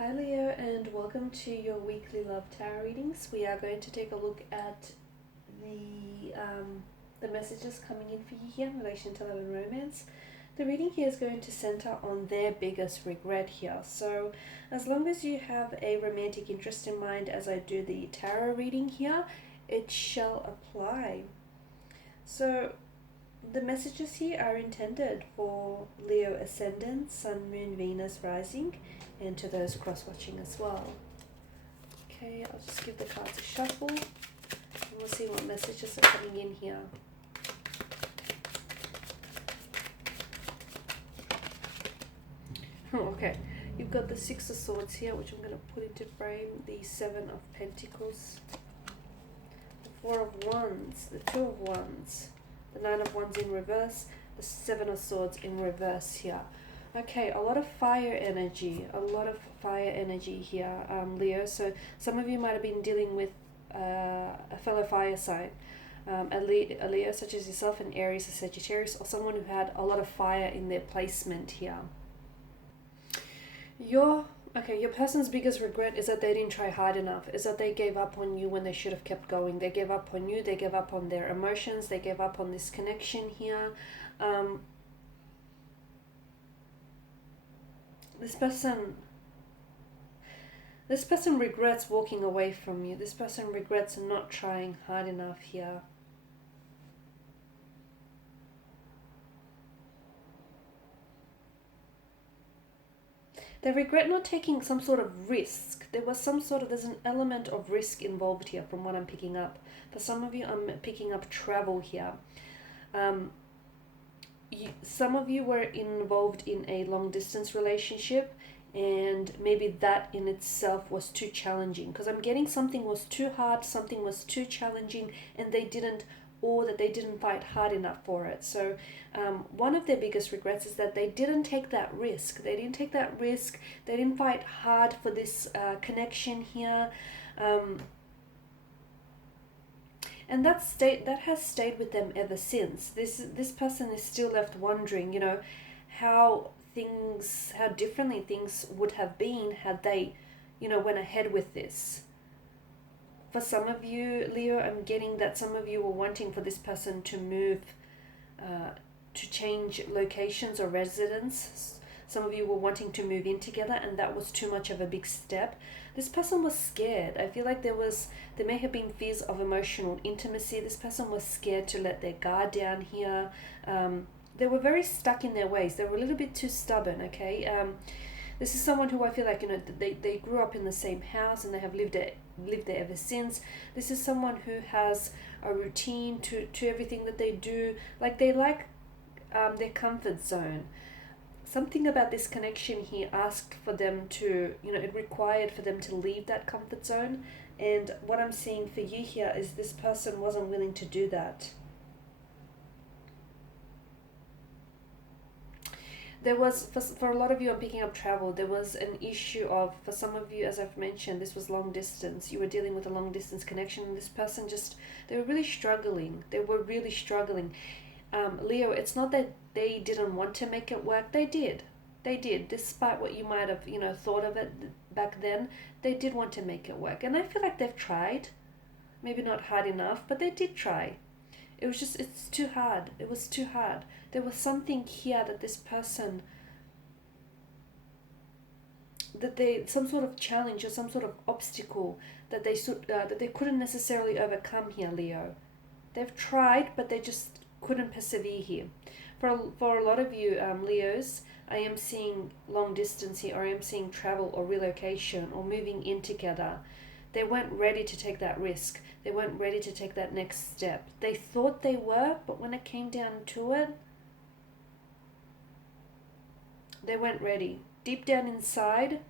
Hi Leo, and welcome to your weekly love tarot readings. We are going to take a look at the messages coming in for you here in relation to love and romance. The reading here is going to center on their biggest regret here. So as long as you have a romantic interest in mind as I do the tarot reading here, it shall apply. So the messages here are intended for Leo ascendant, Sun, Moon, Venus, rising, and to those cross-watching as well. Okay, I'll just give the cards a shuffle, and we'll see what messages are coming in here. Okay, you've got the Six of Swords here, which I'm going to put into frame, the Seven of Pentacles, the Four of Wands, the Two of Wands, the Nine of Wands in reverse, the Seven of Swords in reverse here. Okay, a lot of fire energy here, Leo. So some of you might have been dealing with a fellow fire sign, a Leo such as yourself, an Aries, a Sagittarius, or someone who had a lot of fire in their placement here. Your person's biggest regret is that they didn't try hard enough, is that they gave up on you when they should have kept going. They gave up on you, they gave up on their emotions, they gave up on this connection here. This person regrets walking away from you. This person regrets not trying hard enough here. They regret not taking some sort of risk. There's an element of risk involved here from what I'm picking up. For some of you, I'm picking up travel here. Some of you were involved in a long distance relationship, and maybe that in itself was too challenging, because I'm getting something was too hard, something was too challenging, and they didn't fight hard enough for it. So one of their biggest regrets is that they didn't take that risk. They didn't fight hard for this connection here. And that has stayed with them ever since. This person is still left wondering, how differently things would have been had they, went ahead with this. For some of you, Leo, I'm getting that some of you were wanting for this person to move, to change locations or residence. Some of you were wanting to move in together, and that was too much of a big step. This person was scared. I feel like there may have been fears of emotional intimacy. This person was scared to let their guard down here. They were very stuck in their ways. They were a little bit too stubborn, okay? This is someone who I feel like, they grew up in the same house and they have lived there ever since. This is someone who has a routine to everything that they do. Like, they like their comfort zone. Something about this connection here asked for them to, it required for them to leave that comfort zone. And what I'm seeing for you here is this person wasn't willing to do that. There was, for a lot of you, I'm picking up travel, there was an issue of, for some of you, as I've mentioned, this was long distance. You were dealing with a long distance connection, and this person they were really struggling. Leo, it's not that they didn't want to make it work. They did, despite what you might have, thought of it back then. They did want to make it work, and I feel like they've tried. Maybe not hard enough, but they did try. It was just, it's too hard. It was too hard. There was something here that this person, some sort of challenge or some sort of obstacle that they couldn't necessarily overcome here, Leo. They've tried, but they just couldn't persevere here. For a lot of you, Leos, I am seeing long distance here, or I am seeing travel or relocation or moving in together. They weren't ready to take that risk. They weren't ready to take that next step. They thought they were, but when it came down to it, they weren't ready. Deep down inside,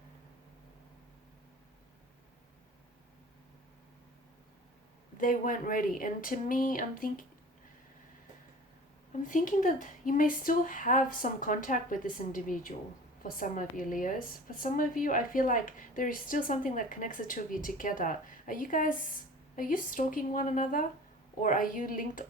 they weren't ready. And to me, I'm thinking that you may still have some contact with this individual. For some of you, Leos. For some of you, I feel like there is still something that connects the two of you together. Are you stalking one another? Or are you linked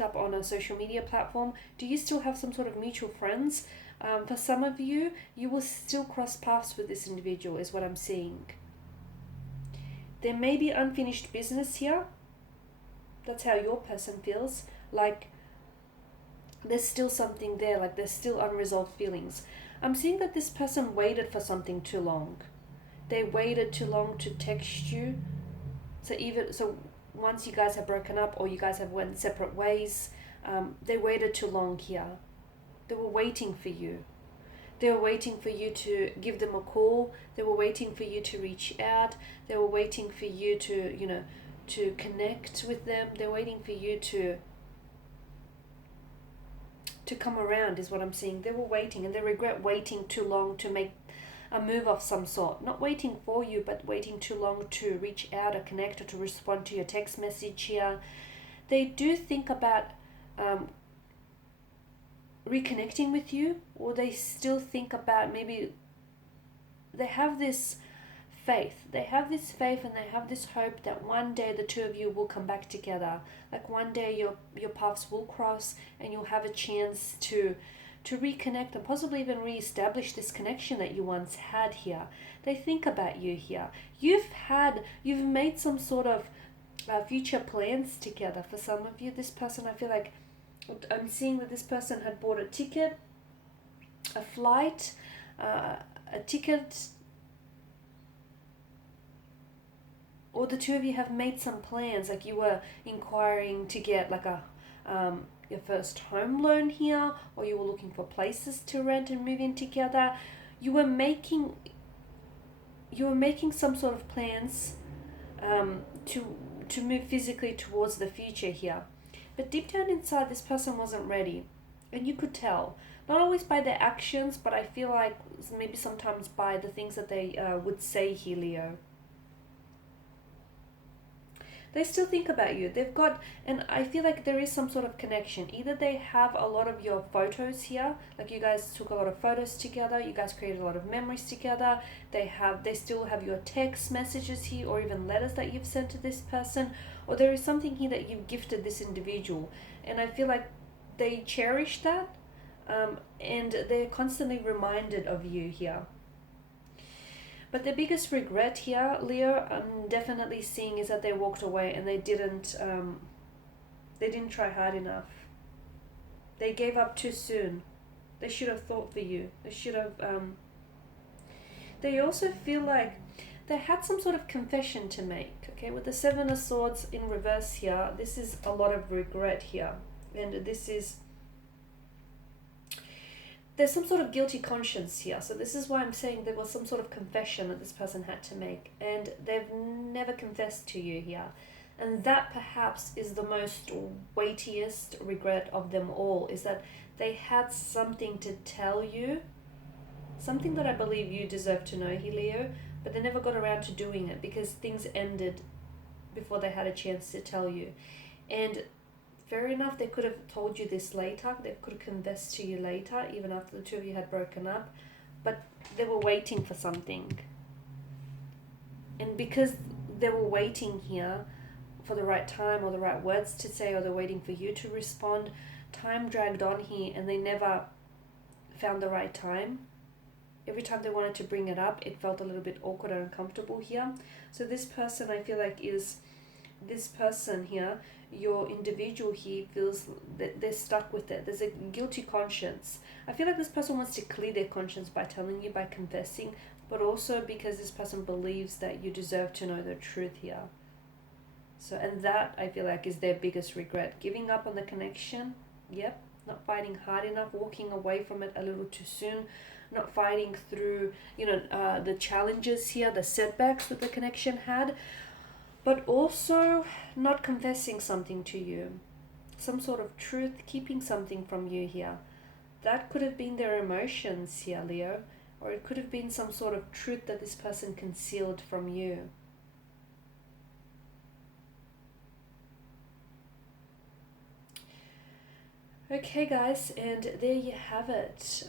up on a social media platform? Do you still have some sort of mutual friends? For some of you, you will still cross paths with this individual, is what I'm seeing. There may be unfinished business here. That's how your person feels. Like there's still something there, like there's still unresolved feelings. I'm seeing that this person waited for something too long. They waited too long to text you. So once you guys have broken up or you guys have went separate ways, they waited too long here. They were waiting for you. They were waiting for you to give them a call. They were waiting for you to reach out. They were waiting for you to, to connect with them. They're waiting for you to come around, is what I'm seeing. They were waiting, and they regret waiting too long to make a move of some sort. Not waiting for you, but waiting too long to reach out or connect or to respond to your text message here. They do think about reconnecting with you, or they still think about, maybe they have this faith. They have this faith and they have this hope that one day the two of you will come back together. Like one day your paths will cross and you'll have a chance to reconnect and possibly even re-establish this connection that you once had here. They think about you here. You've made some sort of future plans together. For some of you, this person, I feel like I'm seeing that this person had bought a ticket, a flight, a ticket, or the two of you have made some plans, like you were inquiring to get like your first home loan here, or you were looking for places to rent and move in together. You were making some sort of plans to move physically towards the future here. But deep down inside, this person wasn't ready. And you could tell. Not always by their actions, but I feel like maybe sometimes by the things that they would say here, Leo. They still think about you. They've got, and I feel like there is some sort of connection. Either they have a lot of your photos here, like you guys took a lot of photos together, you guys created a lot of memories together. They still have your text messages here, or even letters that you've sent to this person, or there is something here that you've gifted this individual. And I feel like they cherish that, and they're constantly reminded of you here. But the biggest regret here, Leo, I'm definitely seeing is that they walked away and they didn't try hard enough. They gave up too soon. They should have thought for you. They should have. They also feel like they had some sort of confession to make. Okay, with the Seven of Swords in reverse here, this is a lot of regret here, and this is. There's some sort of guilty conscience here. So this is why I'm saying there was some sort of confession that this person had to make. And they've never confessed to you here. And that perhaps is the most weightiest regret of them all, is that they had something to tell you. Something that I believe you deserve to know here, Leo. But they never got around to doing it because things ended before they had a chance to tell you. And fair enough, they could have told you this later. They could have confessed to you later, even after the two of you had broken up. But they were waiting for something. And because they were waiting here for the right time or the right words to say, or they're waiting for you to respond, time dragged on here and they never found the right time. Every time they wanted to bring it up, it felt a little bit awkward and uncomfortable here. So this person, I feel like, is this person here, your individual here, feels that they're stuck with it. There's a guilty conscience. I feel like this person wants to clear their conscience by telling you, by confessing, but also because this person believes that you deserve to know the truth here. So, and that, I feel like, is their biggest regret. Giving up on the connection, yep, not fighting hard enough, walking away from it a little too soon, not fighting through, the challenges here, the setbacks that the connection had, but also not confessing something to you, some sort of truth, keeping something from you here. That could have been their emotions here, Leo, or it could have been some sort of truth that this person concealed from you. Okay, guys, and there you have it.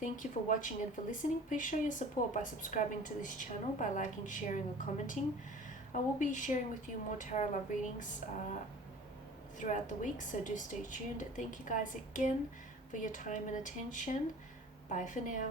Thank you for watching and for listening. Please show your support by subscribing to this channel, by liking, sharing, or commenting. I will be sharing with you more tarot love readings throughout the week, so do stay tuned. Thank you guys again for your time and attention. Bye for now.